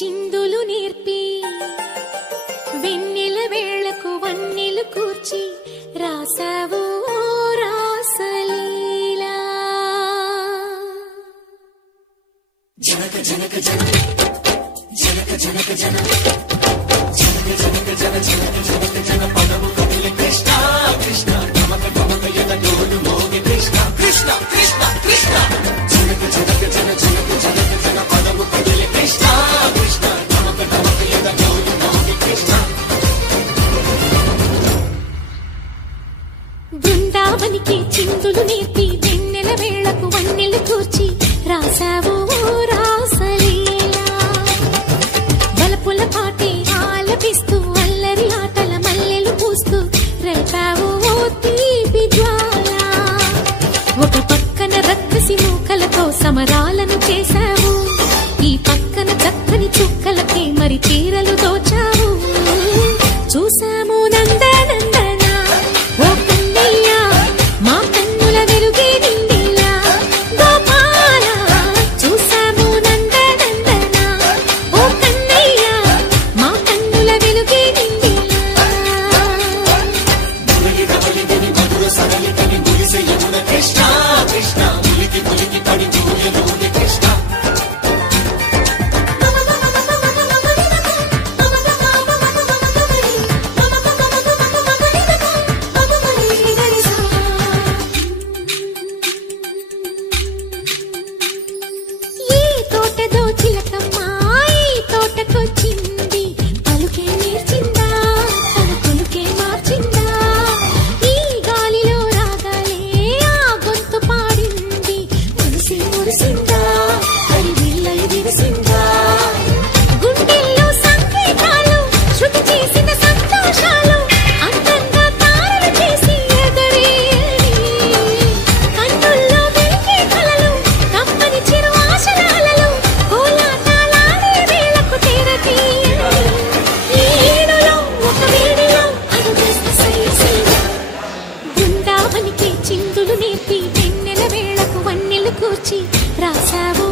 చిందులు నేర్పి వెన్నెల వేళకు వన్నెలు కూర్చి రాసావు రాసలీలా. జనక జనక జన జనక జనక జన జనక జనక జన జనక జనక జన పదము కదిలి కృష్ణ కృష్ణ గమక గమక యద డోలు మోగి కృష్ణ కృష్ణ కృష్ణ కృష్ణ జనక జనక జన జనక జనక జన పదము కదిలి కృష్ణ కృష్ణ గమక గమక యద డోలు మోగి కృష్ణ. బృందావనికి చిందులు నేర్పి వెన్నెల వేళకు వన్నెలు కూర్చి రాసావు రాసలీలా. బలపుల పాటి ఆలపిస్తూ అల్లరి ఆటల మల్లెలు పూస్తూ రేపావు తీపి జ్వాల. ఒక పక్కన రక్కసి మూకలతో సమరాలను చేశావు, ఈ పక్కన చక్కని చుక్కలకే మరి చీరలు దోచావు. చూసాము నందనందన ఓ కన్నయ్య మా కన్నుల వెలుగే నిండిలా. గోపాల చూసాము నందనందన ఓ కన్నయ్య మా కన్నుల వెలుగే నిండిలా. కృష్ణ కృష్ణ ఉలికి పులికి పడి జూయలోని కృష్ణ. చిందులు నేర్పి వెన్నెల వేళకు వన్నెలు కూర్చి రాసావు